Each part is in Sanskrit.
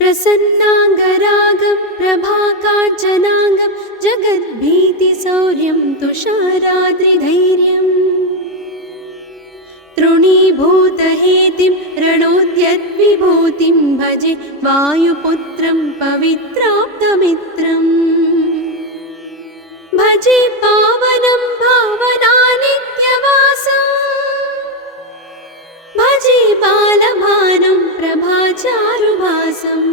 प्रसन्नाङ्गरागं प्रभाकाञ्चनाङ्गं जगद्भीतिशौर्यं तुषाराद्रिधैर्यम् तृणीभूतहेतिं रणोद्यद्विभूतिं भजे वायुपुत्रं पवित्राप्तमित्रम् भजे पावनं भावनानित्यवासम् भजे बालभानुं प्रभाचारुभासम्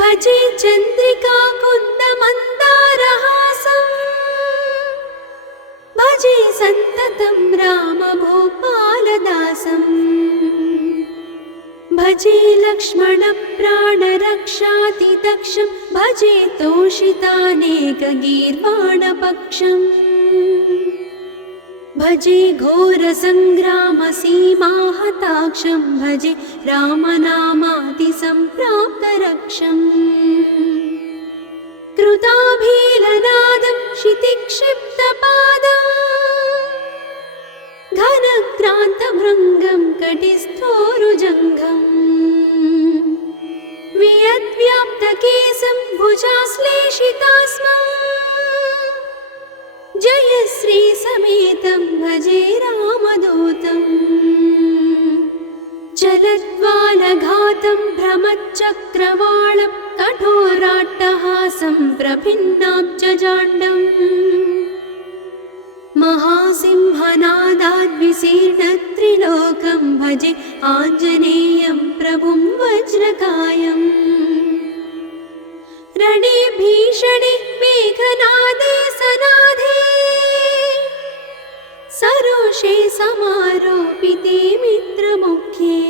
भजे चन्द्रिकाकुन्दमन्दारहासम् भजे सन्ततं रामभूपालदासम् भजे लक्ष्मणप्राणरक्षातिदक्षं भजे तोषितानेकगीर्वाणपक्षम् भजे घोरसङ्ग्रामसीमाहताक्षं भजे रामनामातिसम्प्राप्तरक्षम् कृताभीलनादं क्षितिक्षिप्तपादम् घनक्रान्तभृङ्गं कटिस्थोरुजङ्घम् वियद्व्याप्तकेशं भुजाश्लेषितास्मम् जयश्रीसमेतं भजे रामदूतम् चलद्वालघातं भ्रमच्चक्रवालं कठोराट्टहासं प्रभिन्नाब्जजाण्डम् महासिंहनादाद्विशीर्णत्रिलोकं भजे आञ्जनेयं प्रभुं वज्रकायम् रणे भीषणे मेघनादे सनादे सरोषे समारोपिते मित्रमुख्ये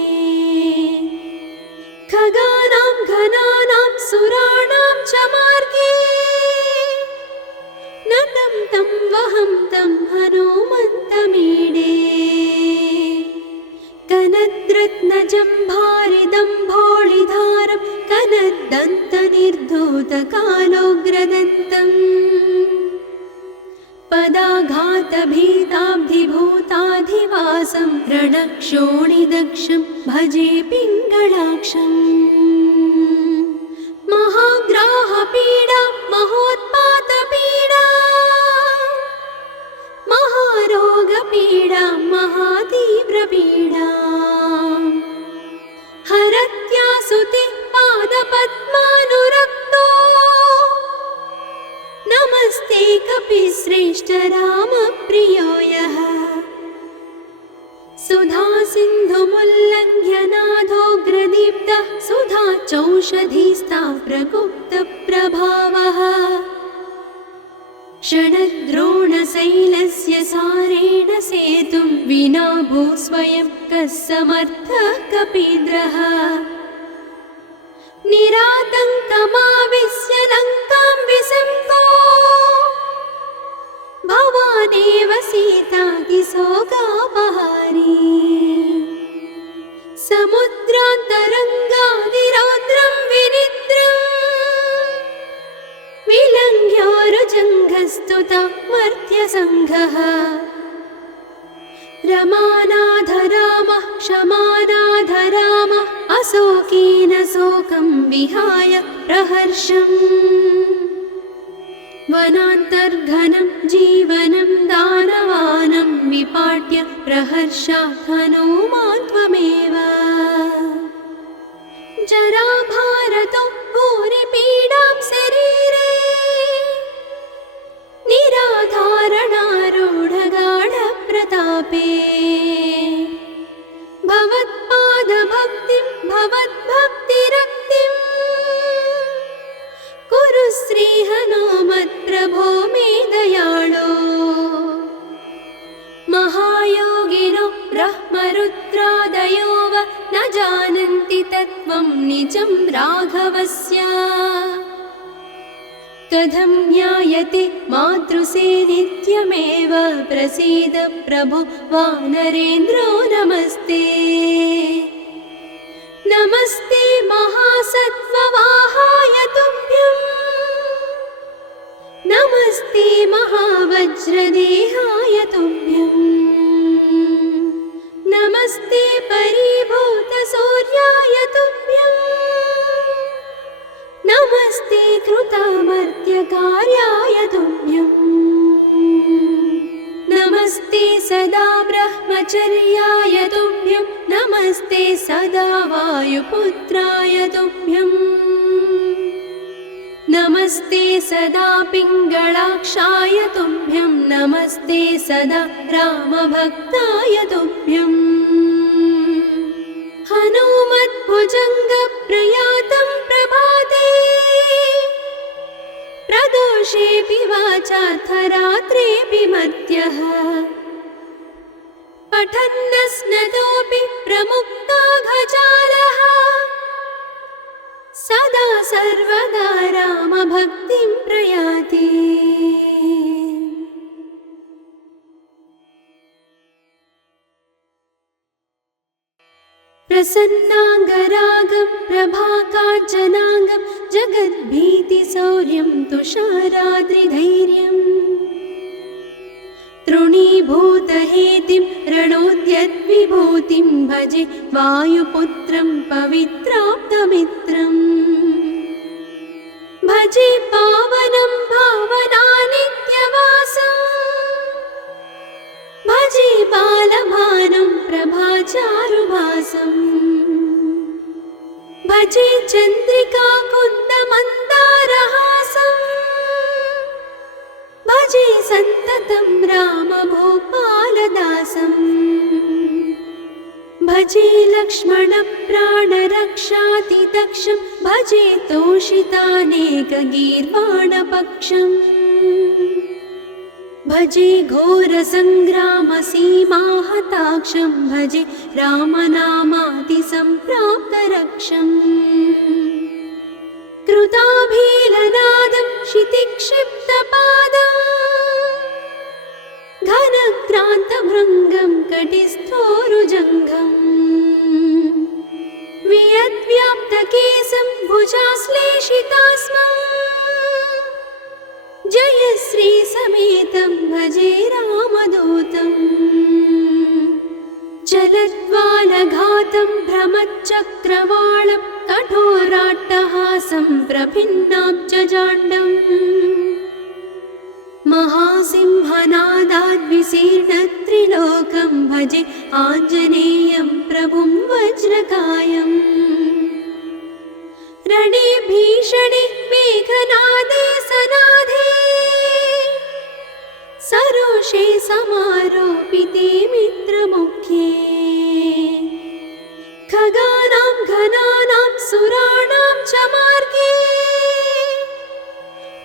खगानां घनानां सुराणां च मार्गे नतं तं वहं तं हनुमन्तमीडे कनद्रत्नजम्भारिदम्भोळिधारं कनद्दन्तनिर्धूतकालोग्रदन्तम् पदाघातभीताब्धिभूताधिवासं रणक्षोणिदक्षं भजे पिङ्गळाक्षम् महाग्राहपीडा महोत्पातपीडा महारोगपीडा महातीव्रपीडा हरत्यासुते पादपद्मानुरक्तो नमस्ते कपिश्रेष्ठ रामप्रियो यः सुधा सिन्धुमुल्लङ्घ्य नाथोग्रदीप्तः सुधा चौषधीस्ता प्रगुप्तप्रभावः षडद्रोणशैलस्य सारेण सेतुं विना भूस्वयं कः समर्थः कपीन्द्रः निरातङ्कमाविश्य लङ्कां विसङ्गो भवानेव सीतातिशोकापहारी समुद्रान्तरङ्गादिरौद्रं विनिद्रम् विलङ्घ्योरुजङ्घस्तुता मर्त्यसङ्घः रमानाथ रामः क्षमानाथ रामः अशोकेन शोकं विहाय प्रहर्षम् वनान्तर्घनं जीवनं दानवानं विपाट्य प्रहर्षात् हनूमान् त्वमेव जराभारतो भूरिपीडां शरीरे निराधारणारूढगाढप्रतापे भवत्पादभक्तिं भवद्भक्तिरक्तिं कुरु श्रीहनुमत्प्रभो मे दयाळो महायोगिनो ब्रह्मरुद्रादयो वा न जानन्ति तत्त्वं निजं राघवस्य कथं ज्ञायते मातृसे नित्यमेव प्रसीद प्रभो वानरेन्द्रो नमस्ते नमस्ते महासत्त्ववाहाय तुभ्यम् नमस्ते महावज्रदेहाय तुभ्यम् नमस्ते परिभूतसूर्याय तुभ्यम् कृतामर्त्यकार्याय तुभ्यम् नमस्ते सदा ब्रह्मचर्याय तुभ्यं नमस्ते सदा वायुपुत्राय तुभ्यम् नमस्ते सदा पिङ्गळाक्षाय तुभ्यं नमस्ते सदा रामभक्ताय तुभ्यम् हनुमद्भुजङ्गप्रयातं प्रभाते प्रदोषेऽपि वाचार्थरात्रेऽपि मर्त्यः पठन्नस्नतोऽपि प्रमुक्ताघजालः सदा सर्वदा रामभक्तिं प्रयाति प्रसन्नाङ्गरागं प्रभाकाञ्चनाङ्गं जगद्भीतिशौर्यं तुषाराद्रिधैर्यम् तृणीभूतहेतिं रणोद्यद्विभूतिं भजे वायुपुत्रं पवित्राप्तमित्रम् भजे पावनं भावनानित्यवासम् भजे बालभानुं प्रभाचारुभासम् भजे चन्द्रिकाकुन्दमन्दारहासम् भजे सन्ततं रामभूपालदासम् भजे लक्ष्मणप्राणरक्षातिदक्षं भजे तोषितानेकगीर्वाणपक्षम् भजे घोरसङ्ग्रामसीमाहताक्षं भजे रामनामातिसम्प्राप्तरक्षम् कृताभीलनादं क्षितिक्षिप्तपादम् घनक्रान्तभृङ्गं कटिस्थोरुजङ्घम् वियद्व्याप्तकेशं भुजाश्लेषितास्मम् जयश्रीसमेतं भजे रामदूतम् चलद्वालघातं भ्रमच्चक्रवालं कठोराट्टहासं प्रभिन्नाब्जजाण्डम् महासिंहनादाद्विशीर्णत्रिलोकं भजे आञ्जनेयं प्रभुं वज्रकायम् रणे भीषणे मेघनादे सनादे सरोषे समारोपिते मित्रमुख्ये खगानां घनानां सुराणां च मार्गे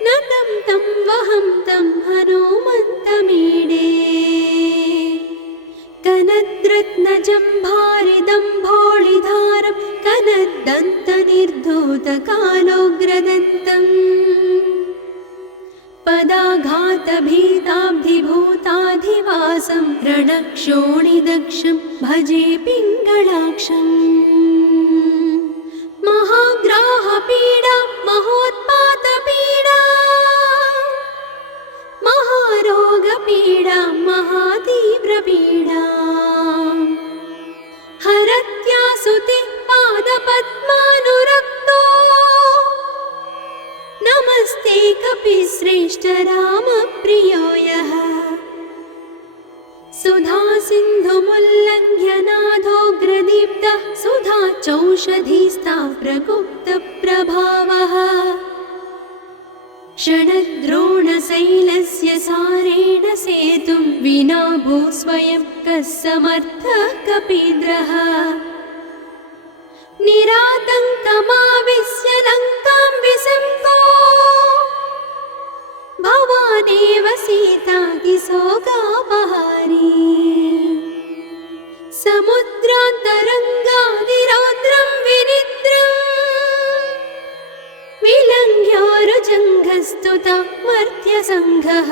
नतं तं वहं तं हनुमन्तमीडे कनद्रत्नजम्भारिदम्भोळिधारं कनद्दन्तनिर्धूतकालोग्रदन्तम् पदाघातभीताब्धिभूताधिवासं रणक्षोणिदक्षं भजे पिङ्गळाक्षम् महाग्राहपीडा महोत्पातपीडा महारोगपीडा महातीव्रपीडा हरत्यासुते पादपद्मानुरक्तो नमस्ते कपिश्रेष्ठ रामप्रियो यः सुधा सिन्धुमुल्लङ्घ्य नाथोग्रदीप्तः सुधा चौषधीस्ता प्रगुप्तप्रभावः षडद्रोणशैलस्य सारेण सेतुं विना भूस्वयं कः समर्थः कपीन्द्रः निरातङ्कमाविश्य लङ्कां विसङ्को भवानेव सीतातिशोकापहारी समुद्रान्तरङ्गादिरौद्रं विनिद्रम् विलङ्घ्योरुजङ्घस्तुता मर्त्यसङ्घः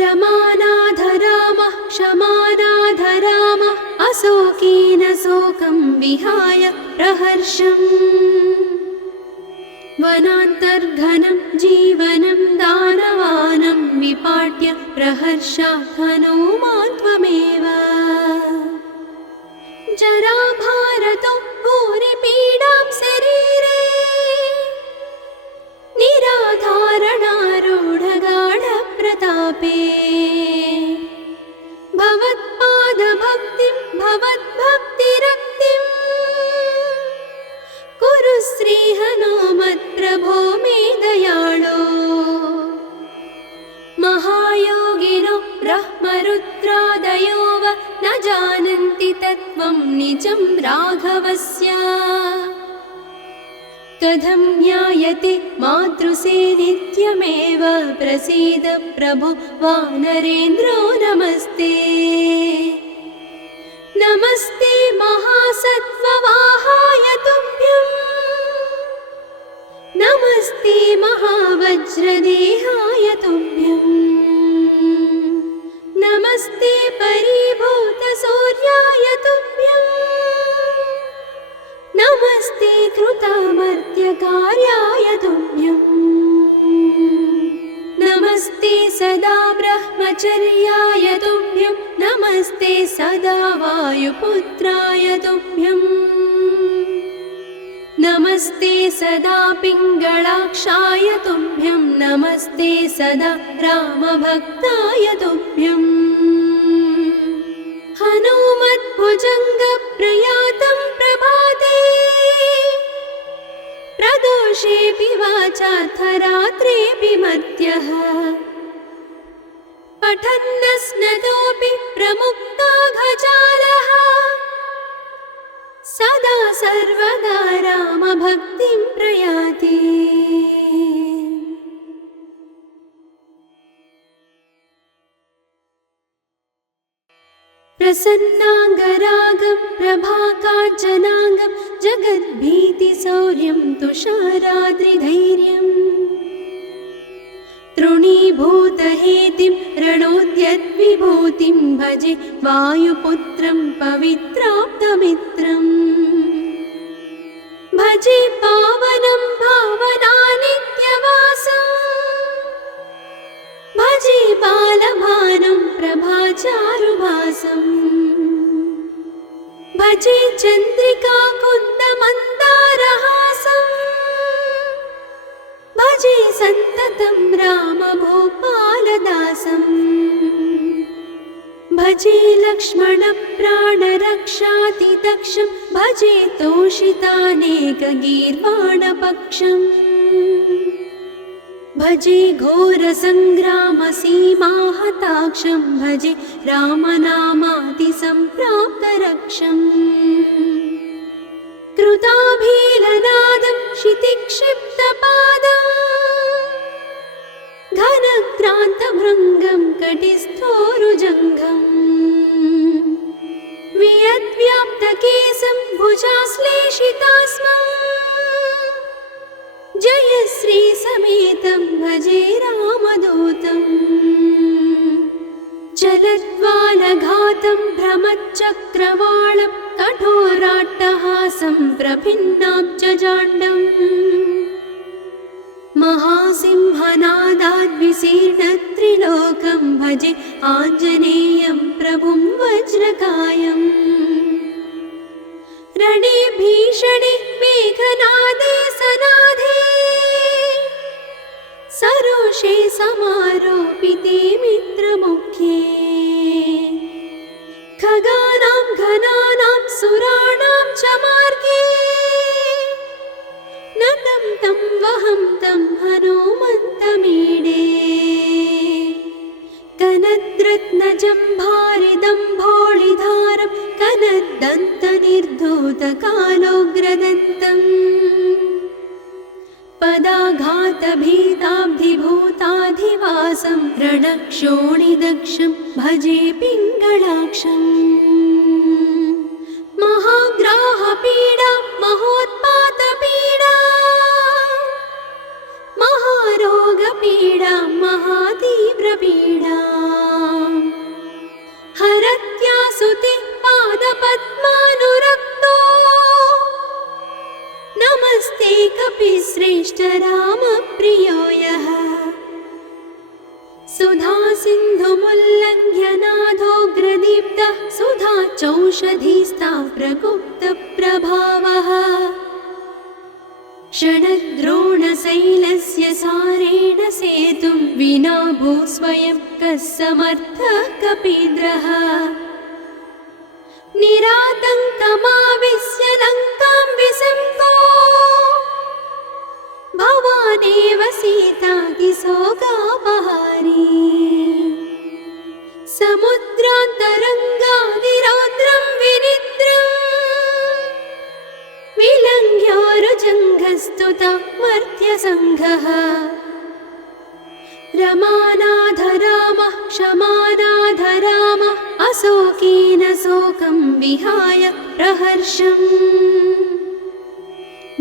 रमानाथ रामः क्षमानाथ रामः अशोकेन शोकं विहाय प्रहर्षम् वनान्तर्घनं जीवनं दानवानं विपाट्य प्रहर्षात् हनुमान् त्वमेव जराभारतो भूरिपीडां शरीरे तत्त्वं निजं राघवस्य कथं ज्ञायते मातृसे नित्यमेव प्रसीद प्रभो वानरेन्द्रो नमस्ते नमस्ते महासत्त्ववाहाय तुभ्यं नमस्ते महावज्रदेहाय तुभ्यं नमस्ते परिभूतसूर्याय तुभ्यं नमस्ते कृतामर्त्यकार्याय तुभ्यं नमस्ते सदा ब्रह्मचर्याय तुभ्यं नमस्ते सदा वायुपुत्राय तुभ्यं नमस्ते सदा पिङ्गळाक्षाय तुभ्यं नमस्ते सदा रामभक्ताय तुभ्यं हनुमद्भुजङ्गप्रयातं प्रभाते प्रदोषेऽपि वाचार्थरात्रेऽपि मर्त्यः पठन्नस्नतोऽपि प्रमुक्ताघजालः सदा सर्वदा रामभक्तिं प्रयाति प्रसन्नाङ्गरागं प्रभाकाञ्चनाङ्गं जगद्भीतिशौर्यं तुषाराद्रिधैर्यं तृणीभूतहेतिं रणोद्यद्विभूतिं भजे वायुपुत्रं पवित्राप्तमित्रम् भजे पावनं भावनानित्यवासं भजे बालभानुं प्रभाचारुभासं भजे चन्द्रिकाकुन्दमन्दारहासं भजे सन्ततं रामभूपालदासं भजे लक्ष्मणप्राणरक्षातिदक्षं भजे तोषितानेकगीर्वाणपक्षम् भजे घोरसङ्ग्रामसीमाहताक्षं भजे रामनामातिसम्प्राप्तरक्षम् कृताभीलनादं क्षितिक्षिप्तपादं घनक्रान्तभृङ्गं कटिस्थोरुजङ्घम् वियद्व्याप्तकेशं भुजाश्लेषितास्मं जयश्रीसमेतं भजे रामदूतं चलद्वालघातं भ्रमच्चक्रवालं कठोराट्टहासं प्रभिन्नाब्जजाण्डम् महासिंहनादाद्विशीर्णत्रिलोकं भजे आञ्जनेयं प्रभुं वज्रकायम् रणे भीषणे मेघनादे सनादे सरोषे समारोपिते मित्रमुख्ये खगानां घनानां सुराणां च मार्गे नतं तं वहं तं हनुमन्तमीडे कनद्रत्नजम्भारिदम्भोळिधारं कनद्दन्तनिर्धूतकालोग्रदन्तम् पदाघातभीताब्धिभूताधिवासं रणक्षोणिदक्षं भजे पिङ्गळाक्षम् महाग्राहपीडा महोत्पातपीडा महारोगपीडा महातीव्रपीडा हरत्यासुते पादपद्मानुरक्तो नमस्ते कपिश्रेष्ठ रामप्रियो यः सुधा सिन्धुमुल्लङ्घ्य नाथोग्रदीप्तः सुधा चौषधीस्ता प्रगुप्तप्रभावः षडद्रोणशैलस्य सारेण सेतुं विना भूस्वयं कः समर्थः कपीन्द्रः निरातङ्कमाविश्य लङ्कां विसङ्गो भवानेव सीतातिशोकापहारी समुद्रान्तरङ्गादिरौद्रं विनिद्रम् प्रस्तुता मर्त्यसङ्घः रमानाथ रामः क्षमानाथ रामः अशोकेन शोकं विहाय प्रहर्षम्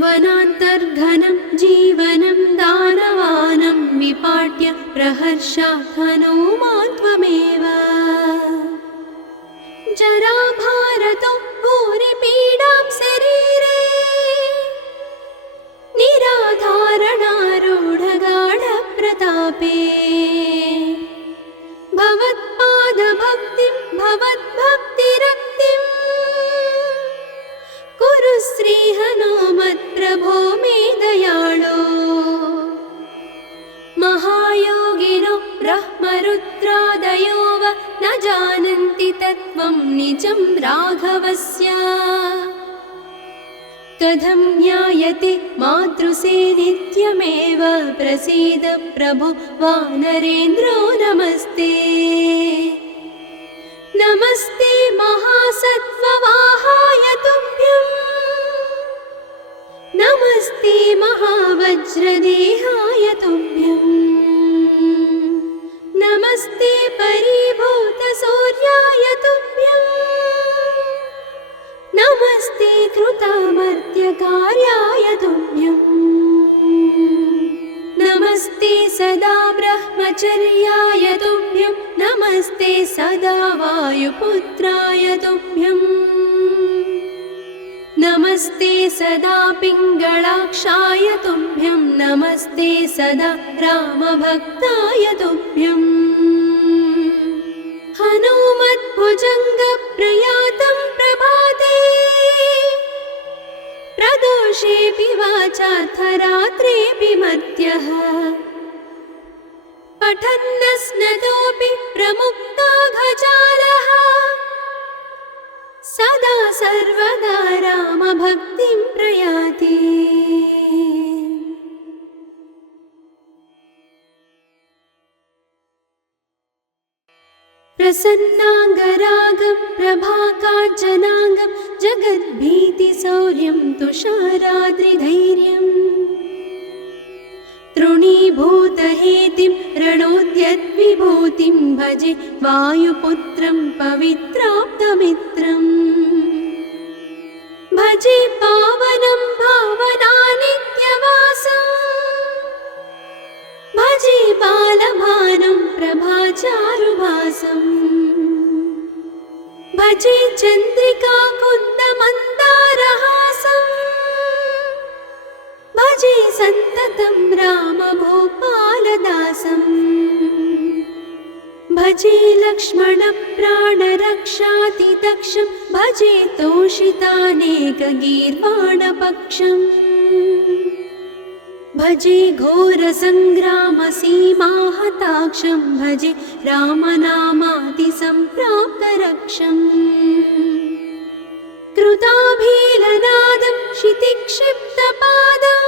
वनान्तर्घनं जीवनं दानवानं विपाट्य प्रहर्षात् हनूमान् त्वमेव जराभारतो भूरिपीडां शरीरे निराधारणारूढगाढप्रतापे भवत्पादभक्तिं भवद्भक्तिरक्तिं कुरु श्रीहनुमत्प्रभो मे दयाळो महायोगिनो ब्रह्मरुद्रादयो वा न जानन्ति तत्त्वं निजं राघवस्य कथं ज्ञायते मातृसे नित्यमेव प्रसीद प्रभो वानरेन्द्रो नमस्ते नमस्ते महासत्त्ववाहाय तुभ्यं नमस्ते महावज्रदेहाय तुभ्यं नमस्ते परिभूतसूर्याय तुभ्यं नमस्ते कृतामर्त्यकार्याय तुभ्यं नमस्ते सदा ब्रह्मचर्याय तुभ्यं नमस्ते सदा वायुपुत्राय तुभ्यं नमस्ते सदा पिङ्गळाक्षाय तुभ्यं नमस्ते सदा रामभक्ताय तुभ्यं हनुमद्भुजङ्गप्रयातं प्रभाते प्रदोषेऽपि वाचार्थरात्रेऽपि मर्त्यः पठन्नस्नतोऽपि प्रमुक्ताघजालः सदा सर्वदा रामभक्तिं प्रयाति प्रसन्नाङ्गरागं प्रभाकाञ्चनाङ्गं जगद्भीतिशौर्यं तुषाराद्रिधैर्यम् तृणीभूतहेतिं रणोद्यद्विभूतिं भजे वायुपुत्रं पवित्राप्तमित्रम् भजे पावनं भावनानित्यवासं भजे बालभानुं प्रभाचारुभासं भजे चन्द्रिकाकुन्दमन्दारहासं भजे सन्ततं रामभूपालदासं भजे लक्ष्मणप्राणरक्षातिदक्षं भजे तोषितानेकगीर्वाणपक्षम् भजे घोरसङ्ग्रामसीमाहताक्षं भजे रामनामातिसम्प्राप्तरक्षम् कृताभीलनादं क्षितिक्षिप्तपादं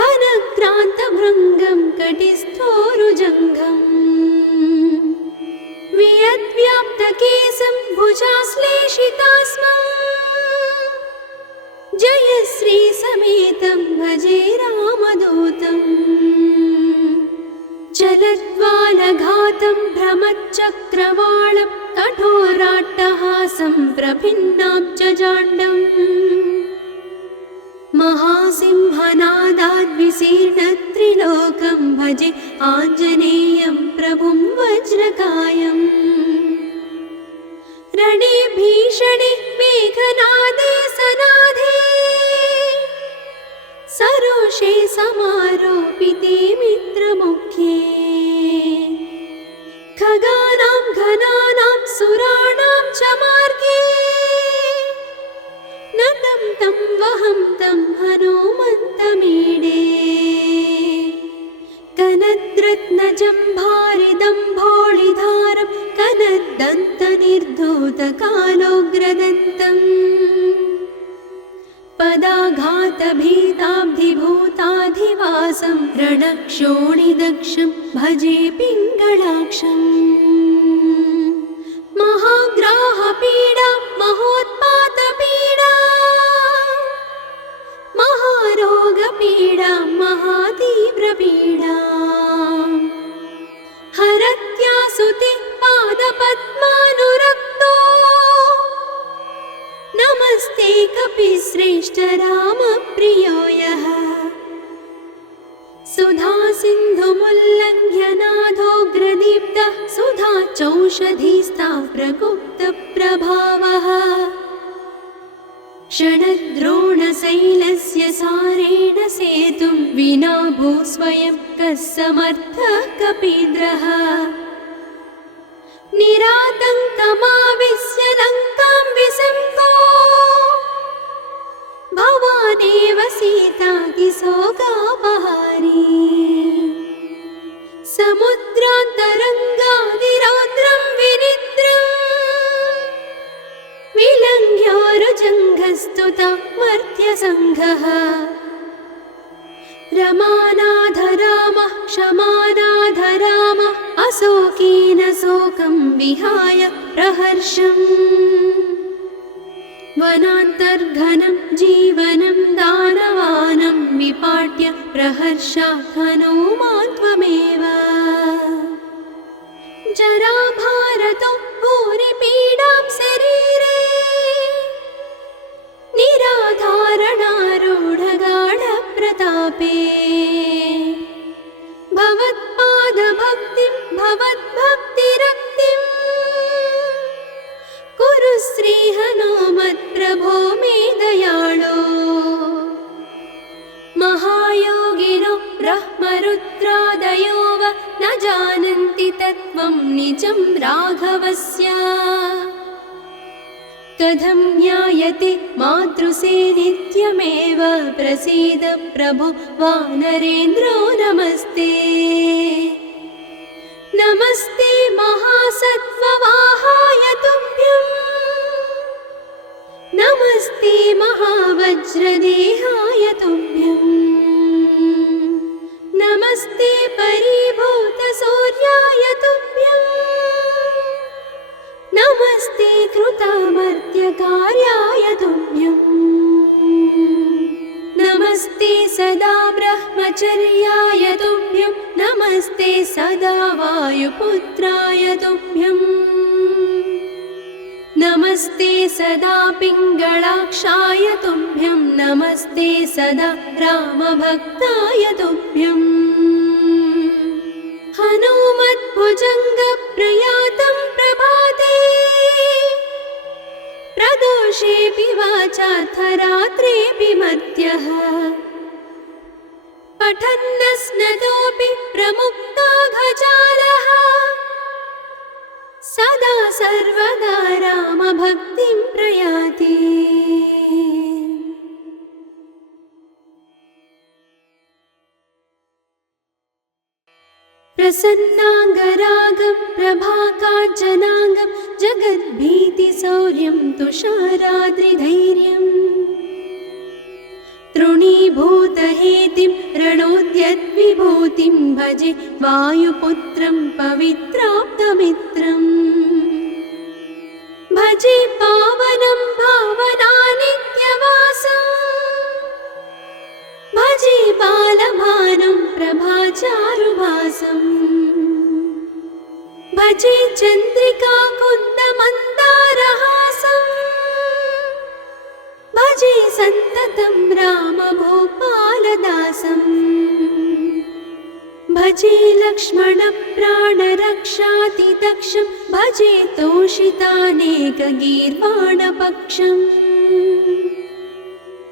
घनक्रान्तभृङ्गं कटिस्थोरुजङ्घम् वियद्व्याप्तकेशं भुजाश्लेषितास्मं जयश्रीसमेतं भजे रामदूतं चलद्वालघातं भ्रमच्चक्रवालं कठोराट्टहासं प्रभिन्नाब्जजाण्डम् महासिंहनादाद्विशीर्णत्रिलोकं भजे आञ्जनेयं प्रभुं वज्रकायम् रणे भीषणे मेघनादे सनादे सरोषे समारोपिते मित्रमुख्ये खगानां घनानां सुराणां च मार्गे नतं तं वहं तं हनुमन्तमीडे कनद्रत्नजम्भारिदम्भोळिधारं कनद्दन्तनिर्धूतकालोग्रदन्तम् पदाघातभीताब्धिभूताधिवासं रणक्षोणिदक्षं भजे पिङ्गळाक्षम् महाग्राहपीडा महोत्पातपीडा समुद्रपीडाम् हरत्यासुते पादपद्मानुरक्तो नमस्ते कपिश्रेष्ठ रामप्रियो यः सुधा सिन्धुमुल्लङ्घ्य नादोग्रदीप्तः सुधा चौषधीस्ता प्रगुप्तप्रभावः षडद्रोणशैलस्य सारेण सेतुं विना भू स्वयं कः समर्थः कपीन्द्रः निरातङ्कमाविश्य लङ्कां विसङ्गो भवानेव सीतातिशोकापहारी समुद्रान्तरङ्गादिरौद्रं विनिद्रम् विलङ्घ्योरुजङ्घस्तुता मर्त्यसङ्घः रमानाथ रामः क्षमानाथ रामः अशोकेन शोकं विहाय प्रहर्षम् वनान्तर्घनं जीवनं दानवानं विपाट्य प्रहर्षात् हनूमान् त्वमेव जराभारतो भूरिपीडां शरीरे निराधारणारूढगाढप्रतापे भवत्पादभक्तिं भवद्भक्तिरक्तिं कुरु श्रीहनुमत्प्रभो मे दयाळो महायोगिनो ब्रह्मरुद्रादयो वा न जानन्ति तत्त्वं निजं राघवस्य कथं ज्ञायते मातृसे नित्यमेव प्रसीद प्रभो वानरेन्द्रो नमस्ते नमस्ते महासत्त्ववाहाय तुभ्यं नमस्ते महावज्रदेहाय तुभ्यं नमस्ते परिभूतसूर्याय तुभ्यं नमस्ते कृतामर्त्यकार्याय तुभ्यं नमस्ते सदा ब्रह्मचर्याय तुभ्यं नमस्ते सदा वायुपुत्राय तुभ्यं नमस्ते सदा पिङ्गळाक्षाय तुभ्यं नमस्ते सदा रामभक्ताय तुभ्यं हनुमद्भुजङ्गप्रयातं प्रभाते प्रदोषेऽपि वाचार्थरात्रेऽपि मर्त्यः पठन्नस्नतोऽपि प्रमुक्ताघजालः सदा सर्वदा रामभक्तिं प्रयाति प्रसन्नाङ्गरागं प्रभाकाञ्चनाङ्गं जगद्भीतिशौर्यं तुषाराद्रिधैर्यम् तृणीभूतहेतिं रणोद्यद्विभूतिं भजे वायुपुत्रं पवित्राप्तमित्रम् भजे पावनं भावनानित्यवासं भजे बालभानुं प्रभाचारुभासं भजे चन्द्रिकाकुन्दमन्दारहासं भजे सन्ततं रामभूपालदासं भजे लक्ष्मणप्राणरक्षातिदक्षं भजे तोषितानेकगीर्वाणपक्षम्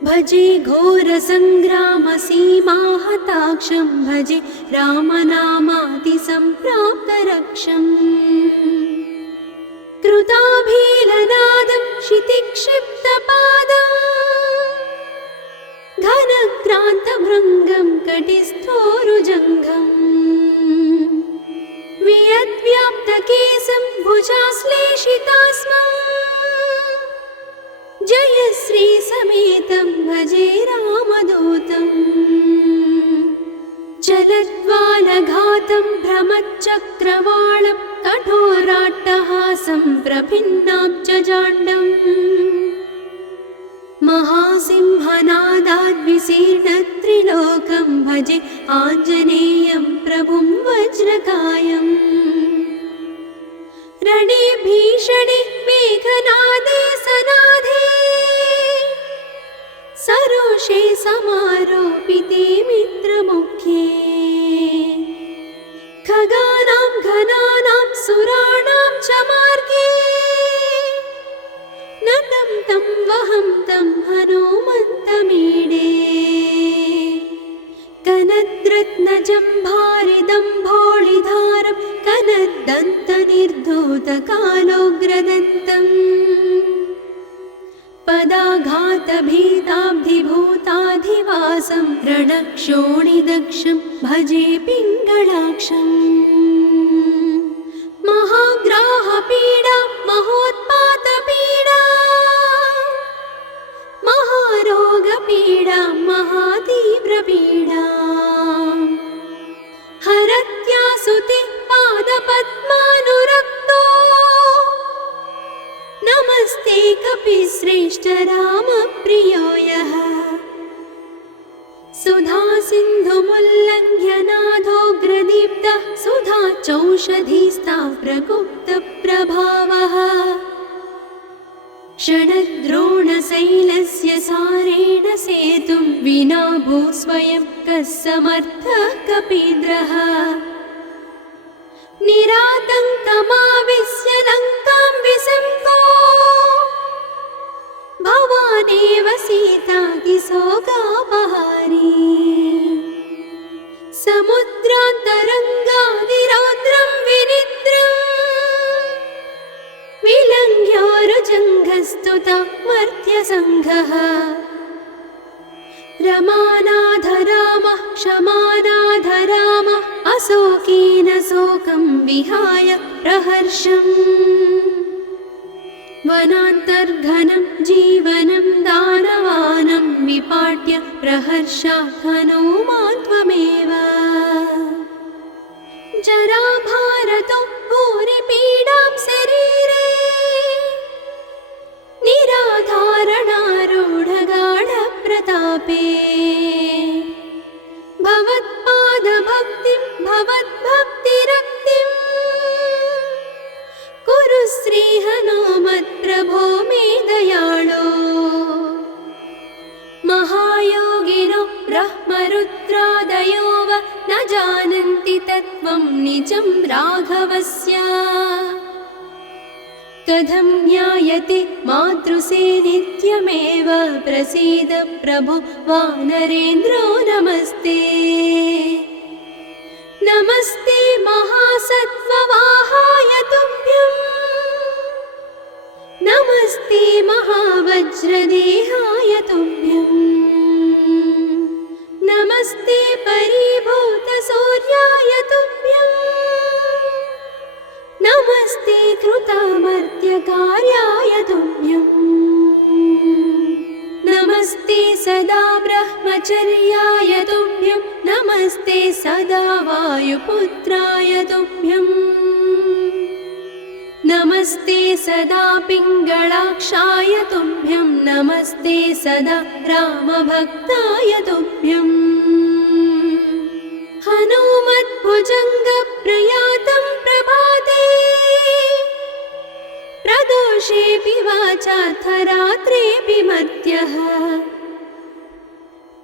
भजे घोरसङ्ग्रामसीमाहताक्षं भजे रामनामातिसम्प्राप्तरक्षम् कृताभीलनादं क्षितिक्षिप्तपादं घनक्रान्तभृङ्गं कटिस्थोरुजङ्घम् वियद्व्याप्तकेशं भुजाश्लेषितास्मम् जय श्रीसमेतं भजे रामदूतं जलद्वालघातं भ्रमच्चक्रवालं कठोराट्टहासं प्रभिन्नाब्जजाण्डम् महासिंहनादाद् विशीर्णत्रिलोकं भजे आञ्जनेयं प्रभुं वज्रकायम् रणे भीषणे मेघनादे सनादे सरोषे समारोपिते मित्रमुख्ये खगानां घनानां सुराणां च मार्गे नतं तं वहं तं हनुमन्तमीडे कनद्रत्नजम्भारिदम्भोळिधारं कनद्दन्तनिर्धूतकालोग्रदन्तम् पदाघातभीताब्धिभूताधिवासं रणक्षोणिदक्षं भजे पिङ्गळाक्षम् महाग्राहपीडा महोत्पातपीडा महारोगपीडा महातीव्रपीडा हरत्यासुते पादपद्मानुरक्तो नमस्ते कपिश्रेष्ठ रामप्रियो यः सुधा सिन्धुमुल्लङ्घ्य नाथोग्रदीप्तः सुधा चौषधीस्ता प्रगुप्तप्रभावः षडद्रोणशैलस्य सारेण सेतुं विना भूस्वयं कः समर्थः कपीन्द्रः निरातङ्कमाविश्य लङ्कां विसङ्गो भवानेव सीतातिशोकापहारी समुद्रान्तरङ्गादिरौद्रं विनिद्रम् विलङ्घ्योरुजङ्घस्तुता मर्त्यसङ्घः रमानाथ रामः क्षमानाथ रामः अशोकेन शोकं विहाय प्रहर्षम् वनान्तर्घनं जीवनं दानवानं विपाट्य प्रहर्षात् हनुमान् त्वमेव जराभारतो भूरिपीडां शरीरे निराधारणारूढगाढप्रतापे भवत्पादभक्तिं भवद्भक्तिरक्तिं कुरु श्रीहनुमत्प्रभो मे दयाळो महायोगिनो ब्रह्मरुद्रादयो वा न जानन्ति तत्त्वं निजं राघवस्य कथं ज्ञायते मातृसे नित्यमेव प्रसीद प्रभो वानरेन्द्रो नमस्ते नमस्ते महासत्त्ववाहाय तुभ्यं नमस्ते महावज्रदेहाय तुभ्यं नमस्ते परिभूतसूर्याय तुभ्यं नमस्ते कृतामर्त्यकार्याय तुभ्यं नमस्ते सदा ब्रह्मचर्याय तुभ्यं नमस्ते सदा वायुपुत्राय तुभ्यं नमस्ते सदा पिङ्गळाक्षाय तुभ्यं नमस्ते सदा रामभक्ताय तुभ्यं हनुमद्भुजङ्गप्रयातं प्रभाते प्रदोषेऽपि वाचार्थरात्रेऽपि मर्त्यः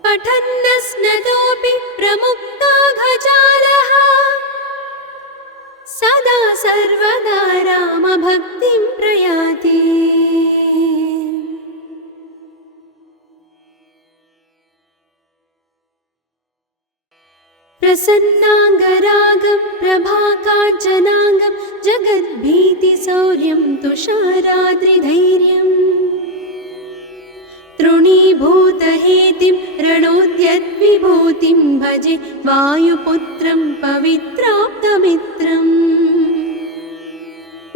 पठन्नस्नतोऽपि प्रमुक्ताघजालः सदा सर्वदा रामभक्तिं प्रयाति प्रसन्नाङ्गरागं प्रभाकाञ्चनाङ्गं जगद्भीतिशौर्यं तुषाराद्रिधैर्यम् तृणीभूतहेतिं रणोद्यद्विभूतिं भजे वायुपुत्रं पवित्राप्तमित्रम्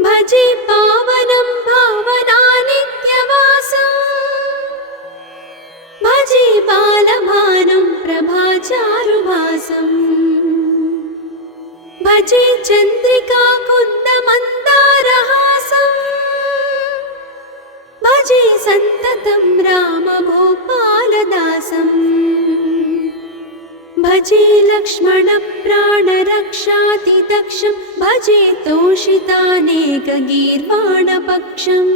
भजे पावनं भावनानित्यवासं भजे बालभानुं प्रभाचारुभासं भजे चन्द्रिकाकुन्दमन्दारहासं भजे सन्ततं रामभूपालदासम् भजे लक्ष्मणप्राणरक्षातिदक्षं भजे तोषितानेकगीर्वाणपक्षम्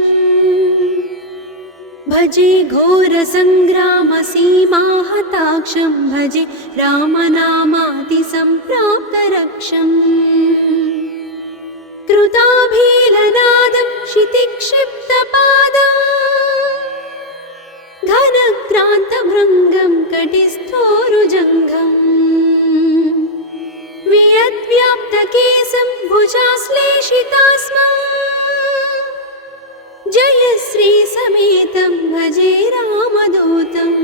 भजे घोरसङ्ग्रामसीमाहताक्षं भजे रामनामातिसम्प्राप्तरक्षम् कृताभीलनादं क्षितिक्षिप्तपादम् घनक्रान्तभृङ्गं कटिस्थोरुजङ्घम् वियद्व्याप्तकेशं भुजाश्लेषितास्मम् जयश्रीसमेतं भजे रामदूतम्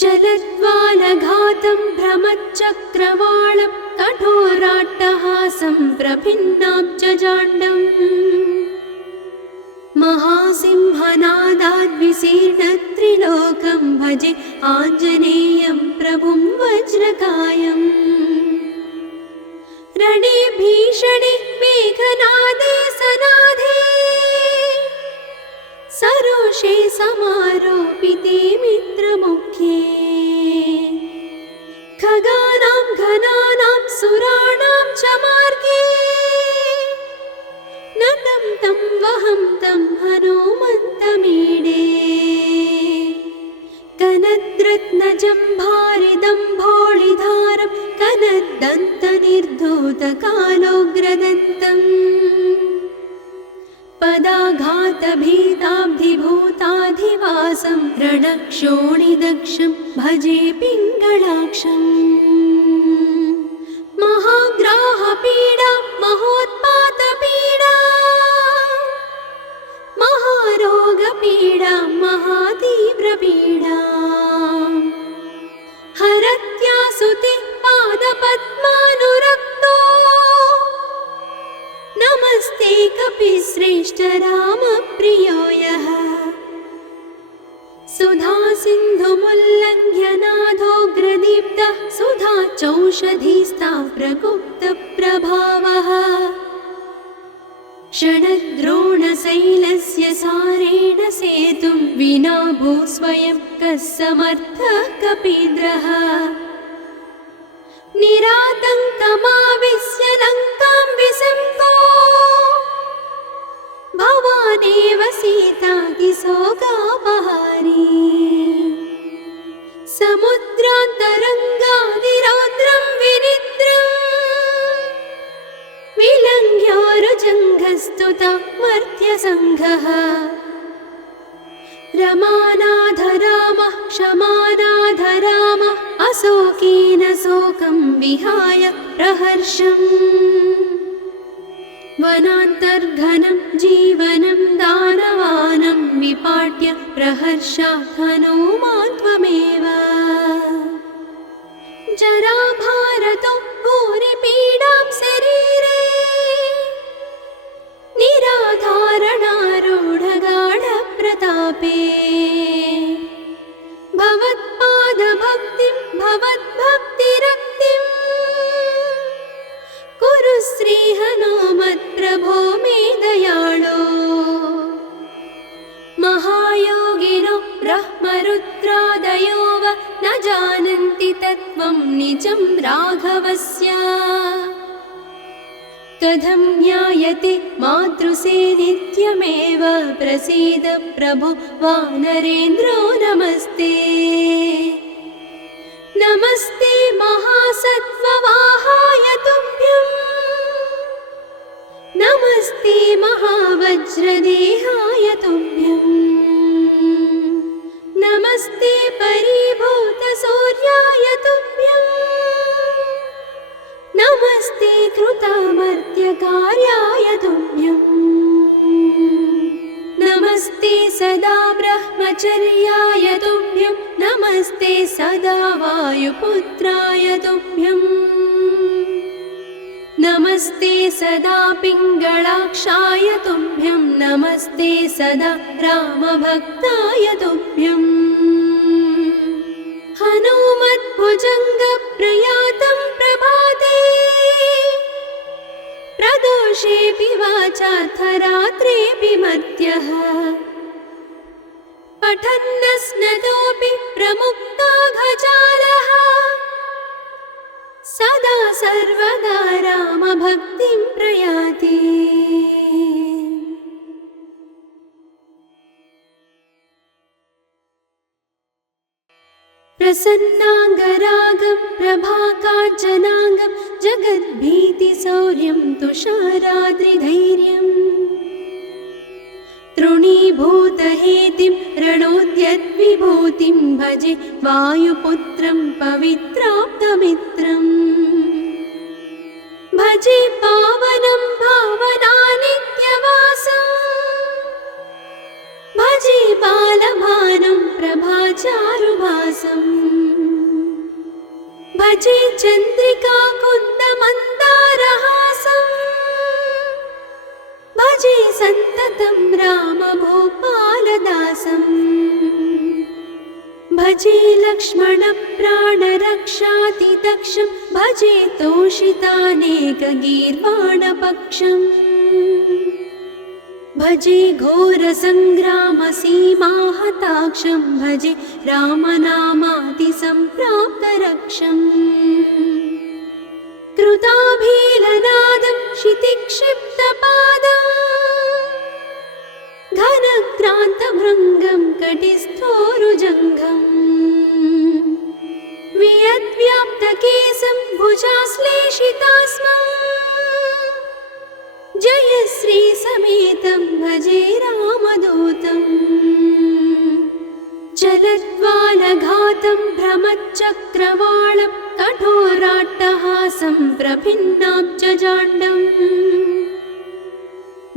चलद्वालघातं भ्रमच्चक्रवालं कठोराट्टहासं प्रभिन्नाब्जजाण्डम् महासिंहनादाद्विशीर्णत्रिलोकं भजे आञ्जनेयं प्रभुं वज्रकायम् रणे भीषणे मेघनादे सनादे सरोषे समारोपिते मित्रमुख्ये खगानां घनानां सुराणां च मार्गे नतं तं वहं तं हनुमन्तमीडे कनद्रत्नजम्भारिदम्भोळिधारं कनद्दन्तनिर्धूतकालोग्रदन्तम् पदाघातभीताब्धिभूताधिवासं रणक्षोणिदक्षं भजे पिङ्गळाक्षम् महाग्राहपीडा महोत्पातपीडा महारोगपीडा महातीव्रपीडा हरत्यासुते पादपद्मानुरक्तो नमस्ते कपिश्रेष्ठ रामप्रियो यः सुधा सिन्धुमुल्लङ्घ्य नाथोग्रदीप्तः सुधा चौषधीस्ता प्रगुप्तप्रभावः षडद्रोणशैलस्य सारेण सेतुं विना भूस्वयं कः समर्थः कपीन्द्रः निरातङ्कमाविश्य लङ्कां विसङ्गो भवानेव सीतातिशोकापहारी समुद्रान्तरङ्गादिरौद्रं विनिद्रम् विलङ्घ्योरुजङ्घस्तुता मर्त्यसङ्घः रमानाथ रामः क्षमानाथ रामः अशोकेन शोकं विहाय प्रहर्षम् वनान्तर्घनं जीवनं दानवानं विपाट्य प्रहर्षात् हनुमान् त्वमेव जराभारतो भूरिपीडां शरीरे निराधारणारूढगाढप्रतापे भवत्पादभक्तिं भवद्भक्तिरक्तिं कुरु श्रीहनुमत्प्रभो मे दयाळो महायोगिनो ब्रह्मरुद्रादयो वा न जानन्ति तत्त्वं निजं राघवस्य कथं ज्ञायते मातृसे नित्यमेव प्रसीद प्रभो वानरेन्द्रो नमस्ते नमस्ते महासत्त्ववाहाय तुभ्यं नमस्ते महावज्रदेहाय तुभ्यं नमस्ते परिभूतसूर्याय तुभ्यं नमस्ते कृतामर्त्यकार्याय तुभ्यं नमस्ते सदा ब्रह्मचर्याय तुभ्यं नमस्ते सदा वायुपुत्राय तुभ्यं नमस्ते सदा पिङ्गळाक्षाय तुभ्यं नमस्ते सदा रामभक्ताय तुभ्यं हनुमद्भुजङ्गप्रयातं प्रभाते प्रदोषेऽपि वाचार्थरात्रेऽपि मर्त्यः पठन्नस्नतोऽपि प्रमुक्ताघजालः सदा सर्वदा रामभक्तिं प्रयाति। प्रसन्नाङ्गरागं प्रभाकाञ्चनाङ्गं जगद्भीतिशौर्यं तुषाराद्रिधैर्यम् तृणीभूतहेतिं रणोद्यद्विभूतिं भजे वायुपुत्रं पवित्राप्तमित्रम् भजे पावनं भावनानित्यवासम् भजे बालभानुं प्रभाचारुभासम् भजे चन्द्रिकाकुन्दमन्दारहासम् भजे सन्ततं रामभूपालदासम् भजे लक्ष्मणप्राणरक्षातिदक्षं भजे तोषितानेकगीर्वाणपक्षम् भजे घोरसङ्ग्रामसीमाहताक्षं भजे रामनामातिसम्प्राप्तरक्षम् कृताभीलनादं क्षितिक्षिप्तपादम् घनक्रान्तभृङ्गं कटिस्थोरुजङ्घम् वियद्व्याप्तकेशं भुजाश्लेषितास्मम् जयश्रीसमेतं भजे रामदूतम् चलद्वालघातं भ्रमच्चक्रवालं कठोराट्टहासं प्रभिन्नाब्जजाण्डम्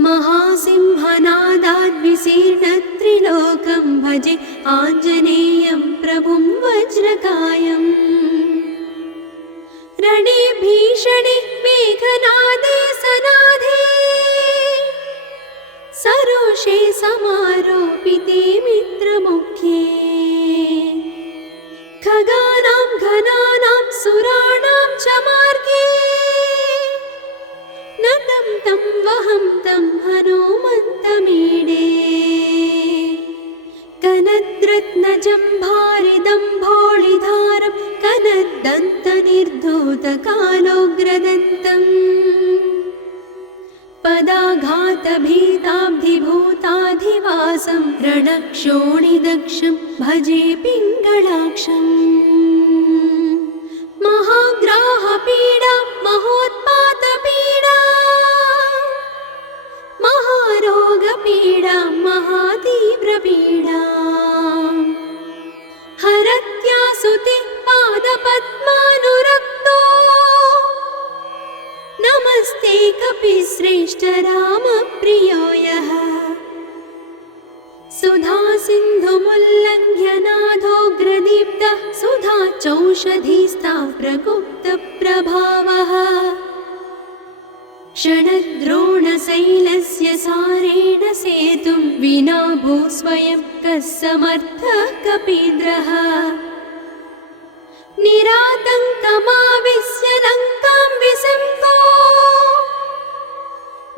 महासिंहनादाद्विशीर्णत्रिलोकं भजे आञ्जनेयं प्रभुं वज्रकायम् रणे भीषणे मेघनादे सनाधे सरोषे समारोपिते मित्रमुख्ये खगानां घनानां सुराणां च मार्गे नतं तं वहं तं हनुमन्तमीडे कनद्रत्नजम्भारिदम्भोळिधारं कनद्दन्तनिर्धूतकालोग्रदन्तम् पदाघातभीताब्धिभूताधिवासं रणक्षोणिदक्षं भजे पिङ्गळाक्षम् महाग्राहपीडा महोत्पातपीडा महारोगपीडा महातीव्रपीडा हरत्यासुते पादपद्मानुरक्तो नमस्ते कपिश्रेष्ठ रामप्रियो यः सुधा सिन्धुमुल्लङ्घ्य नाथोग्रदीप्तः सुधा चौषधीस्ता प्रगुप्तप्रभावः षडद्रोणशैलस्य सारेण सेतुं विना भूस्वयं कः समर्थः कपीन्द्रः निरातङ्कमाविश्य लङ्कां विसम्पो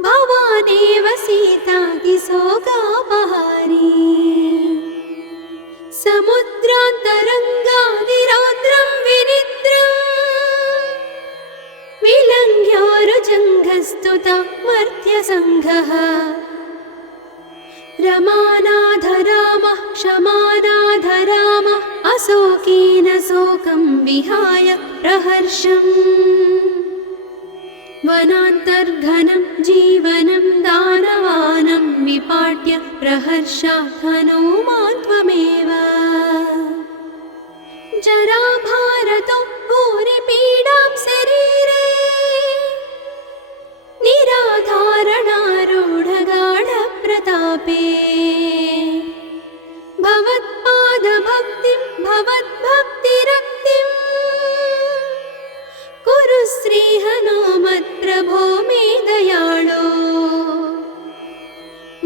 भवानेव सीतातिशोकापहारी समुद्रान्तरङ्गादिरौद्रं विनिद्रम् विलङ्घ्योरुजङ्घस्तुता मर्त्यसङ्घः रमानाथ रामः क्षमानाथ रामः अशोकेन शोकं विहाय प्रहर्षम् वनान्तर्घनं जीवनं दानवानं विपाट्य प्रहर्षात् हनूमान् त्वमेव जराभारतो भूरिपीडां शरीरे निराधारणारूढगाढप्रतापे भवत्पादभक्तिं भवद्भक्तिरक्तिं कुरु श्रीहनुमत्प्रभो मे दयाळो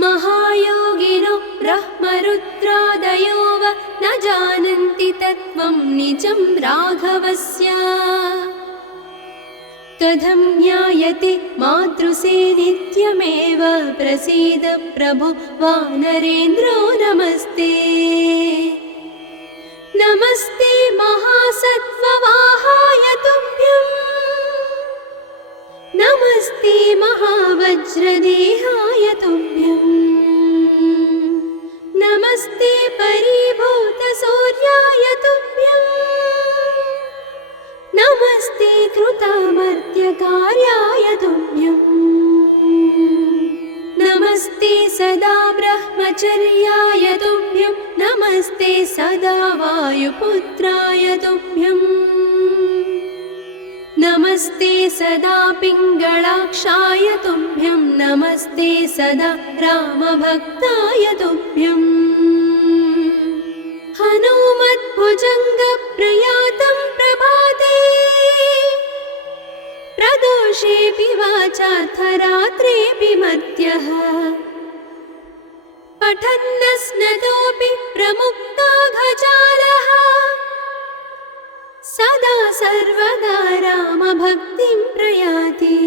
महायोगिनो ब्रह्मरुद्रादयो वा न जानन्ति तत्त्वं निजं राघवस्य कथं ज्ञायते मातृसे नित्यमेव प्रसीद प्रभो वानरेन्द्रो नमस्ते नमस्ते महासत्त्ववाहाय तुभ्यं नमस्ते महावज्रदेहाय तुभ्यं नमस्ते परिभूतसूर्याय तुभ्यं नमस्ते कृतामर्त्यकार्याय तुभ्यं नमस्ते सदा ब्रह्मचर्याय तुभ्यं नमस्ते सदा वायुपुत्राय तुभ्यं नमस्ते सदा पिङ्गळाक्षाय तुभ्यं नमस्ते सदा रामभक्ताय तुभ्यं हनुमद्भुजङ्गप्रयातं प्रभाते प्रदोषेऽपि वाचार्थरात्रेऽपि मर्त्यः पठन्नस्नतोऽपि प्रमुक्ताघजालः सदा सर्वदा रामभक्तिं प्रयाति।